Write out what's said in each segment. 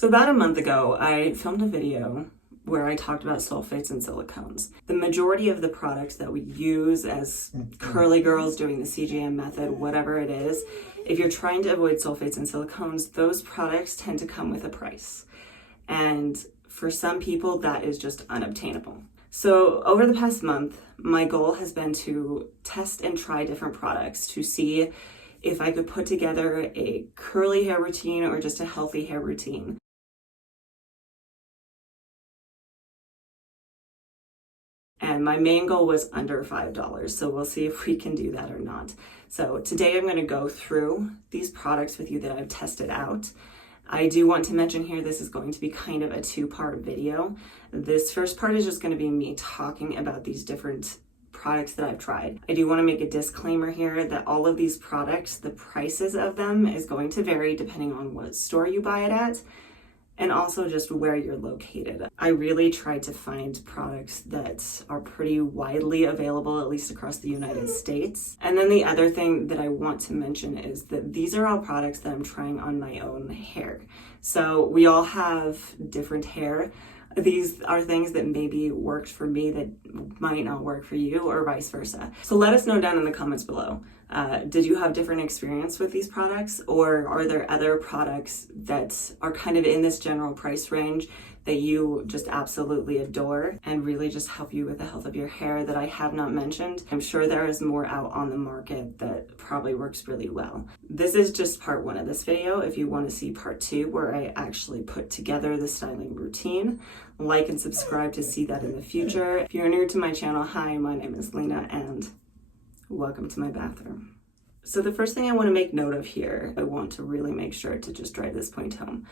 So about a month ago, I filmed a video where I talked about sulfates and silicones. The majority of the products that we use as curly girls doing the CGM method, whatever it is, if you're trying to avoid sulfates and silicones, those products tend to come with a price. And for some people, that is just unobtainable. So over the past month, my goal has been to test and try different products to see if I could put together a curly hair routine or just a healthy hair routine. And my main goal was under $5, so we'll see if we can do that or not. So today I'm going to go through these products with you that I've tested out. I do want to mention here, this is going to be kind of a two-part video. This first part is just going to be me talking about these different products that I've tried. I do want to make a disclaimer here that all of these products, the prices of them is going to vary depending on what store you buy it at, and also just where you're located. I really tried to find products that are pretty widely available, at least across the United States. And then the other thing that I want to mention is that these are all products that I'm trying on my own hair. So we all have different hair. These are things that maybe worked for me that might not work for you, or vice versa. So let us know down in the comments below. Did you have different experience with these products, or are there other products that are kind of in this general price range that you just absolutely adore and really just help you with the health of your hair that I have not mentioned? I'm sure there is more out on the market that probably works really well. This is just part one of this video. If you want to see part two, where I actually put together the styling routine, like and subscribe to see that in the future. If you're new to my channel, hi, my name is Lena and welcome to my bathroom. So the first thing I want to make note of here, I want to really make sure to just drive this point home.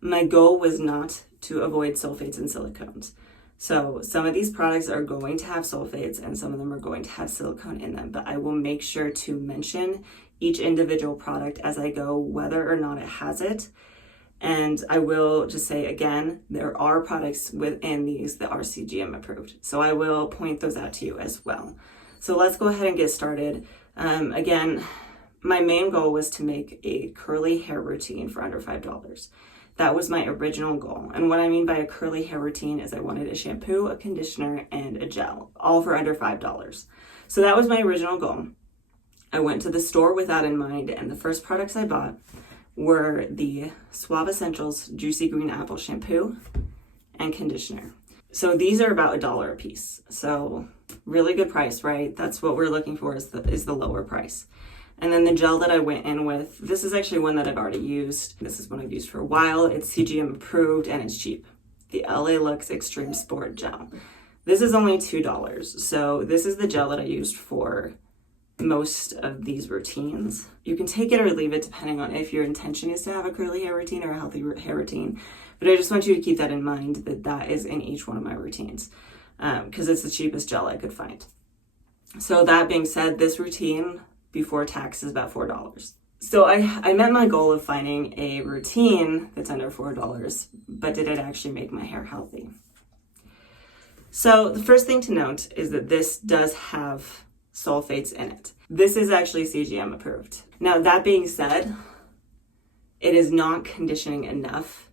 My goal was not to avoid sulfates and silicones. So some of these products are going to have sulfates and some of them are going to have silicone in them, but I will make sure to mention each individual product as I go, whether or not it has it. And I will just say again, there are products within these that are CGM approved. So I will point those out to you as well. So let's go ahead and get started. Again, my main goal was to make a curly hair routine for under $5. That was my original goal. And what I mean by a curly hair routine is I wanted a shampoo, a conditioner, and a gel, all for under $5. So that was my original goal. I went to the store with that in mind, and the first products I bought were the Suave Essentials Juicy Green Apple Shampoo and Conditioner. So these are about $1 a piece. So really good price, right? That's what we're looking for, is the lower price. And then the gel that I went in with, this is actually one that I've already used. This is one I've used for a while. It's CGM approved and it's cheap. The LA Lux Extreme Sport Gel. This is only $2. So this is the gel that I used for most of these routines. You can take it or leave it depending on if your intention is to have a curly hair routine or a healthy hair routine. But I just want you to keep that in mind, that that is in each one of my routines, because it's the cheapest gel I could find. So that being said, this routine before tax is about $4. So I met my goal of finding a routine that's under $4, but did it actually make my hair healthy? So the first thing to note is that this does have sulfates in it. This is actually CGM approved. Now that being said, it is not conditioning enough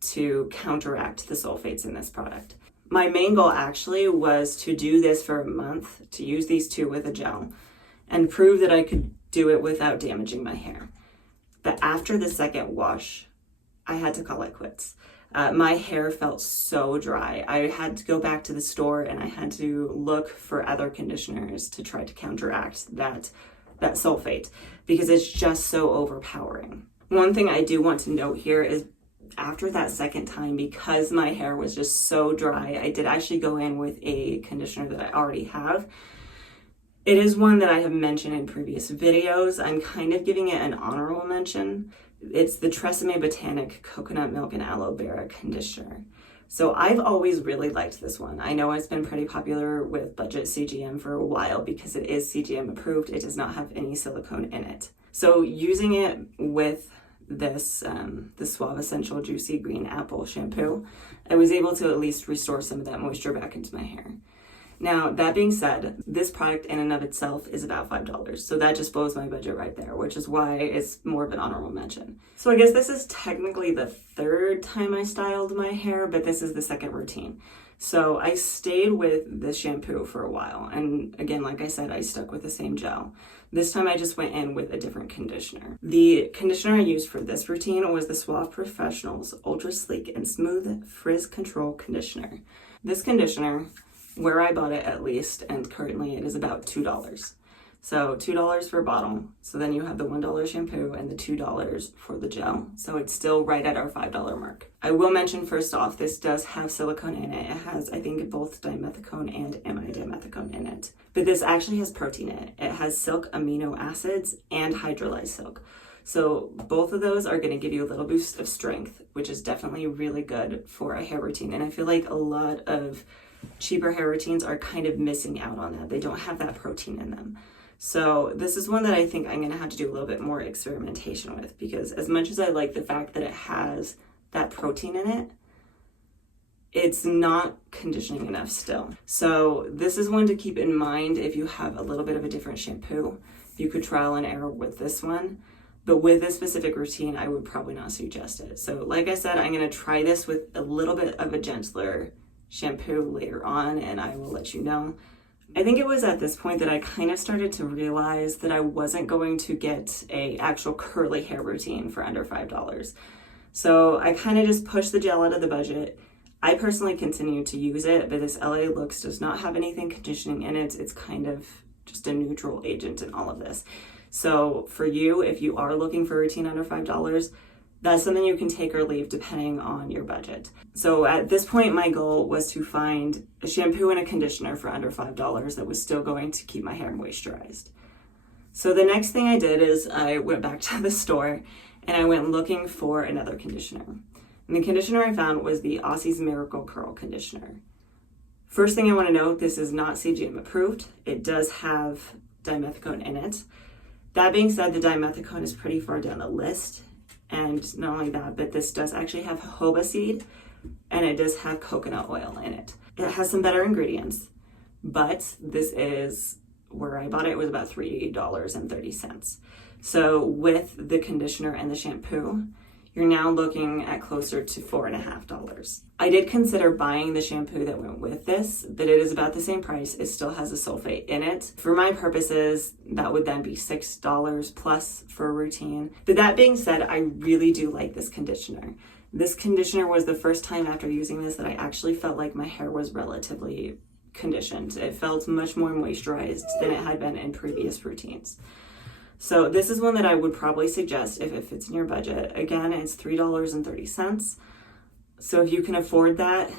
to counteract the sulfates in this product. My main goal actually was to do this for a month, to use these two with a gel and prove that I could do it without damaging my hair. But after the second wash, I had to call it quits. My hair felt so dry. I had to go back to the store and I had to look for other conditioners to try to counteract that sulfate, because it's just so overpowering. One thing I do want to note here is after that second time, because my hair was just so dry, I did actually go in with a conditioner that I already have. It is one that I have mentioned in previous videos. I'm kind of giving it an honorable mention. It's the Tresemme Botanic Coconut Milk and Aloe Vera Conditioner. So I've always really liked this one. I know it's been pretty popular with budget CGM for a while because it is CGM approved. It does not have any silicone in it. So using it with this the Suave Essential Juicy Green Apple Shampoo, I was able to at least restore some of that moisture back into my hair. Now, that being said, this product in and of itself is about $5. So that just blows my budget right there, which is why it's more of an honorable mention. So I guess this is technically the third time I styled my hair, but this is the second routine. So I stayed with the shampoo for a while. And again, like I said, I stuck with the same gel. This time I just went in with a different conditioner. The conditioner I used for this routine was the Suave Professional's Ultra Sleek and Smooth Frizz Control Conditioner. This conditioner, where I bought it at least, and currently it is about $2. So $2 for a bottle. So then you have the $1 shampoo and the $2 for the gel. So it's still right at our $5 mark. I will mention first off, this does have silicone in it. It has, I think, both dimethicone and imidimethicone in it. But this actually has protein in it. It has silk amino acids and hydrolyzed silk. So both of those are going to give you a little boost of strength, which is definitely really good for a hair routine. And I feel like a lot of cheaper hair routines are kind of missing out on that. They don't have that protein in them. So this is one that I think I'm going to have to do a little bit more experimentation with, because as much as I like the fact that it has that protein in it, it's not conditioning enough still. So this is one to keep in mind if you have a little bit of a different shampoo. You could trial and error with this one, but with this specific routine, I would probably not suggest it. So like I said, I'm going to try this with a little bit of a gentler shampoo later on, and I will let you know. I think it was at this point that I kind of started to realize that I wasn't going to get a actual curly hair routine for under $5. So I kind of just pushed the gel out of the budget. I personally continue to use it, but this LA Looks does not have anything conditioning in it. It's kind of just a neutral agent in all of this. So for you, if you are looking for a routine under $5, that's something you can take or leave depending on your budget. So at this point, my goal was to find a shampoo and a conditioner for under $5 that was still going to keep my hair moisturized. So the next thing I did is I went back to the store and I went looking for another conditioner. And the conditioner I found was the Aussie's Miracle Curl Conditioner. First thing I want to note, this is not CGM approved. It does have dimethicone in it. That being said, the dimethicone is pretty far down the list. And not only that, but this does actually have jojoba seed and it does have coconut oil in it. It has some better ingredients, but this is where I bought it. It was about $3.30. So with the conditioner and the shampoo, you're now looking at closer to $4.50. I did consider buying the shampoo that went with this, but it is about the same price. It still has a sulfate in it. For my purposes, that would then be $6 plus for a routine. But that being said, I really do like this conditioner. This conditioner was the first time after using this that I actually felt like my hair was relatively conditioned. It felt much more moisturized than it had been in previous routines. So this is one that I would probably suggest if it fits in your budget. Again, it's $3.30. So if you can afford that,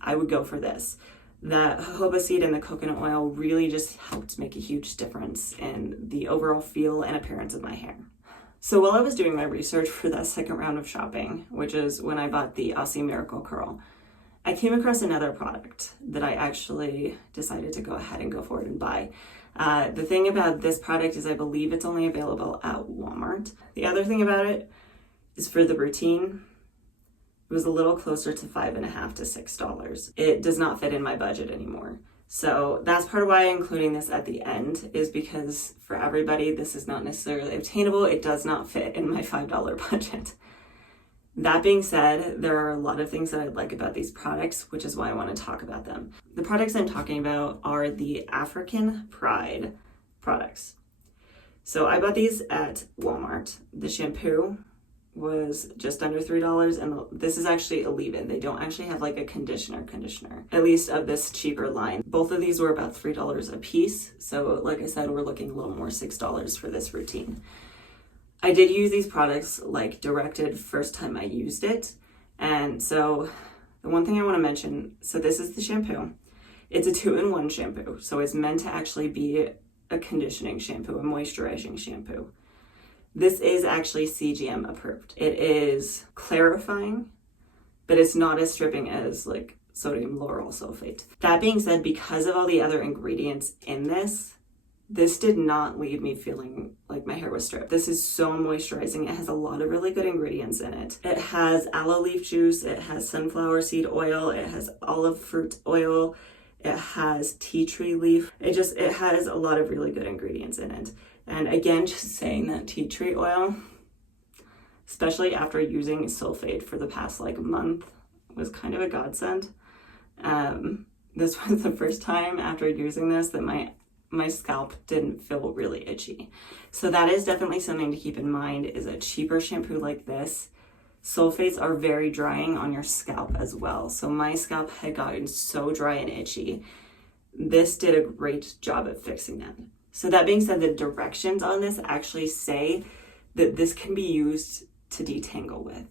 I would go for this. That jojoba seed and the coconut oil really just helped make a huge difference in the overall feel and appearance of my hair. So while I was doing my research for that second round of shopping, which is when I bought the Aussie Miracle Curl, I came across another product that I actually decided to go ahead and go forward and buy. The thing about this product is I believe it's only available at Walmart. The other thing about it is for the routine, it was a little closer to $5.50 to $6. It does not fit in my budget anymore. So that's part of why I'm including this at the end, is because for everybody, this is not necessarily obtainable. It does not fit in my $5 budget. That being said, there are a lot of things that I like about these products, which is why I want to talk about them. The products I'm talking about are the African Pride products. So I bought these at Walmart. The shampoo was just under $3, and this is actually a leave-in. They don't actually have like a conditioner, at least of this cheaper line. Both of these were about $3 a piece. So like I said, we're looking a little more, $6 for this routine. I did use these products like directed first time I used it. And so the one thing I want to mention, so this is the shampoo. It's a 2-in-1 shampoo. So it's meant to actually be a conditioning shampoo, a moisturizing shampoo. This is actually CGM approved. It is clarifying, but it's not as stripping as like sodium lauryl sulfate. That being said, because of all the other ingredients in this did not leave me feeling like my hair was stripped. This is so moisturizing. It has a lot of really good ingredients in it. It has aloe leaf juice, it has sunflower seed oil, it has olive fruit oil, It has tea tree leaf. It has a lot of really good ingredients in it. And again, just saying that tea tree oil, especially after using sulfate for the past like month, was kind of a godsend. This was the first time after using this that my scalp didn't feel really itchy. So that is definitely something to keep in mind, is a cheaper shampoo like this. Sulfates are very drying on your scalp as well. So my scalp had gotten so dry and itchy. This did a great job at fixing that. So that being said, the directions on this actually say that this can be used to detangle with.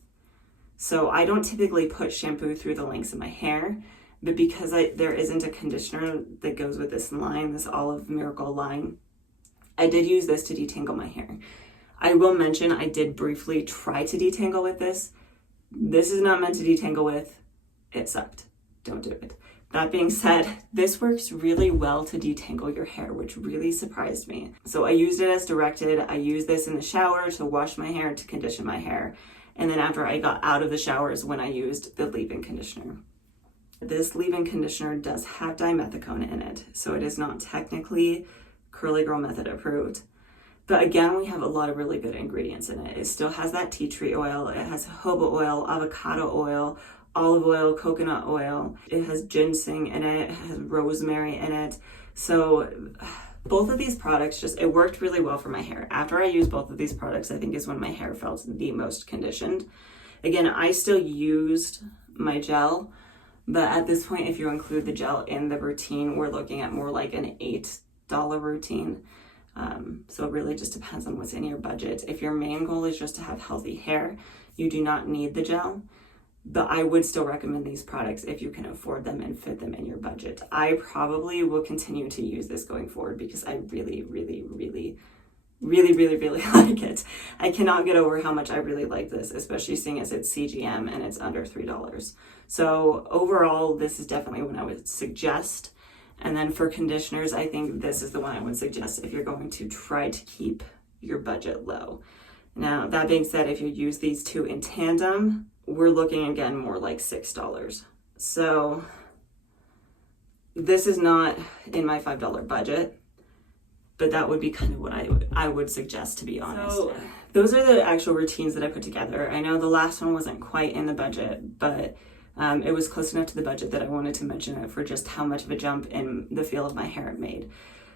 So I don't typically put shampoo through the lengths of my hair, but because there isn't a conditioner that goes with this line, this Olive Miracle line, I did use this to detangle my hair. I will mention I did briefly try to detangle with this. This is not meant to detangle with. It sucked. Don't do it. That being said, this works really well to detangle your hair, which really surprised me. So I used it as directed. I used this in the shower to wash my hair, to condition my hair. And then after I got out of the shower is when I used the leave-in conditioner. This leave-in conditioner does have dimethicone in it, so it is not technically Curly Girl Method approved. But again, we have a lot of really good ingredients in it. It still has that tea tree oil. It has jojoba oil, avocado oil, olive oil, coconut oil. It has ginseng in it. It has rosemary in it. So both of these products it worked really well for my hair. After I used both of these products, I think is when my hair felt the most conditioned. Again, I still used my gel, but at this point, if you include the gel in the routine, we're looking at more like an $8 routine. So it really just depends on what's in your budget. If your main goal is just to have healthy hair, you do not need the gel, but I would still recommend these products if you can afford them and fit them in your budget. I probably will continue to use this going forward because I really, really, really, really, really, really like it. I cannot get over how much I really like this, especially seeing as it's CGM and it's under $3. So overall, this is definitely one I would suggest. And then for conditioners, I think this is the one I would suggest if you're going to try to keep your budget low. Now, that being said, if you use these two in tandem, we're looking again more like $6. So this is not in my $5 budget, but that would be kind of what I would suggest, to be honest. So those are the actual routines that I put together. I know the last one wasn't quite in the budget, but it was close enough to the budget that I wanted to mention it for just how much of a jump in the feel of my hair it made.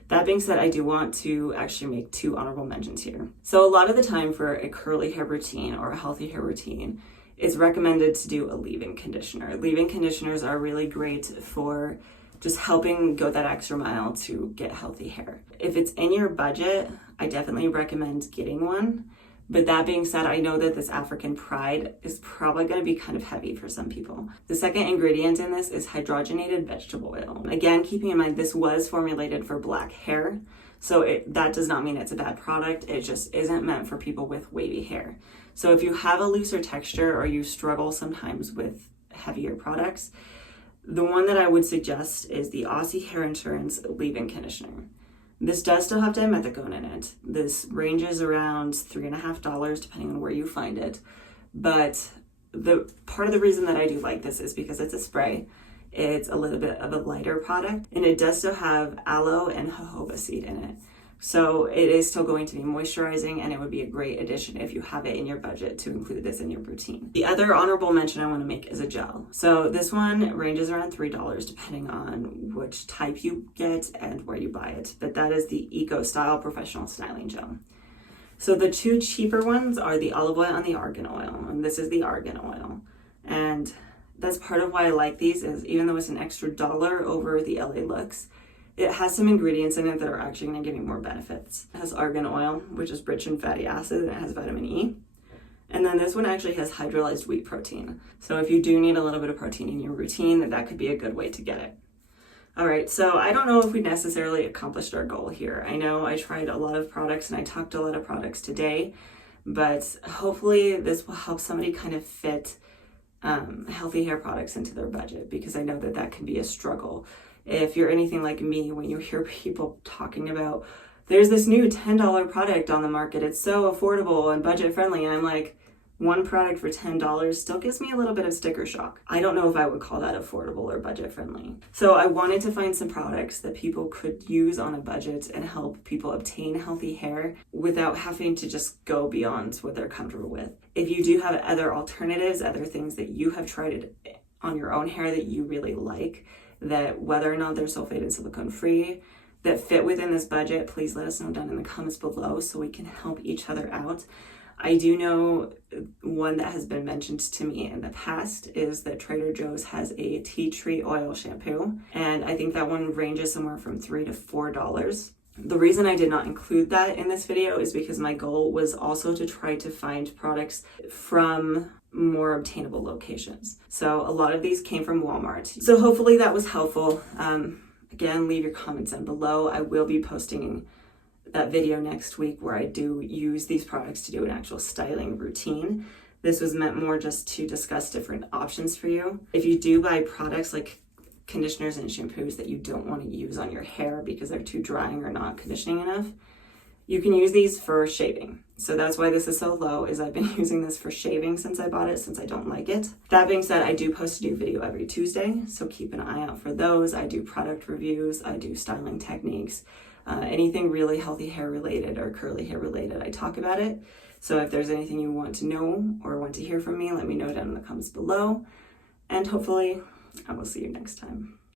That being said, I do want to actually make two honorable mentions here. So a lot of the time for a curly hair routine or a healthy hair routine, it's recommended to do a leave-in conditioner. Leave-in conditioners are really great for just helping go that extra mile to get healthy hair. If it's in your budget, I definitely recommend getting one. But that being said, I know that this African Pride is probably going to be kind of heavy for some people. The second ingredient in this is hydrogenated vegetable oil. Again, keeping in mind this was formulated for black hair, so that does not mean it's a bad product. It just isn't meant for people with wavy hair. So if you have a looser texture or you struggle sometimes with heavier products, the one that I would suggest is the Aussie Hair Insurance Leave-In Conditioner. This does still have dimethicone in it. This ranges around $3.50 depending on where you find it. But the part of the reason that I do like this is because it's a spray. It's a little bit of a lighter product, and it does still have aloe and jojoba seed in it. So it is still going to be moisturizing, and it would be a great addition if you have it in your budget to include this in your routine. The other honorable mention I want to make is a gel. So this one ranges around $3 depending on which type you get and where you buy it. But that is the Eco Style Professional Styling Gel. So the two cheaper ones are the olive oil and the argan oil, and this is the argan oil. And that's part of why I like these, is even though it's an extra $1 over the LA Looks, it has some ingredients in it that are actually going to give you more benefits. It has argan oil, which is rich in fatty acid, and it has vitamin E. And then this one actually has hydrolyzed wheat protein. So if you do need a little bit of protein in your routine, that could be a good way to get it. All right, so I don't know if we necessarily accomplished our goal here. I know I tried a lot of products and I talked a lot of products today, but hopefully this will help somebody kind of fit healthy hair products into their budget, because I know that that can be a struggle. If you're anything like me, when you hear people talking about, there's this new $10 product on the market, it's so affordable and budget friendly, and I'm like, one product for $10 still gives me a little bit of sticker shock. I don't know if I would call that affordable or budget friendly. So I wanted to find some products that people could use on a budget and help people obtain healthy hair without having to just go beyond what they're comfortable with. If you do have other alternatives, other things that you have tried on your own hair that you really like, that whether or not they're sulfate and silicone free, that fit within this budget, please let us know down in the comments below so we can help each other out. I do know one that has been mentioned to me in the past is that Trader Joe's has a tea tree oil shampoo, and I think that one ranges somewhere from $3 to $4. The reason I did not include that in this video is because my goal was also to try to find products from more obtainable locations. So a lot of these came from Walmart. So hopefully that was helpful. Again, leave your comments down below. I will be posting that video next week where I do use these products to do an actual styling routine. This was meant more just to discuss different options for you. If you do buy products like conditioners and shampoos that you don't want to use on your hair because they're too drying or not conditioning enough, you can use these for shaving. So that's why this is so low, is I've been using this for shaving since I bought it, since I don't like it. That being said, I do post a new video every Tuesday, so keep an eye out for those. I do product reviews, I do styling techniques, anything really healthy hair related or curly hair related, I talk about it. So if there's anything you want to know or want to hear from me, let me know down in the comments below. And hopefully I will see you next time.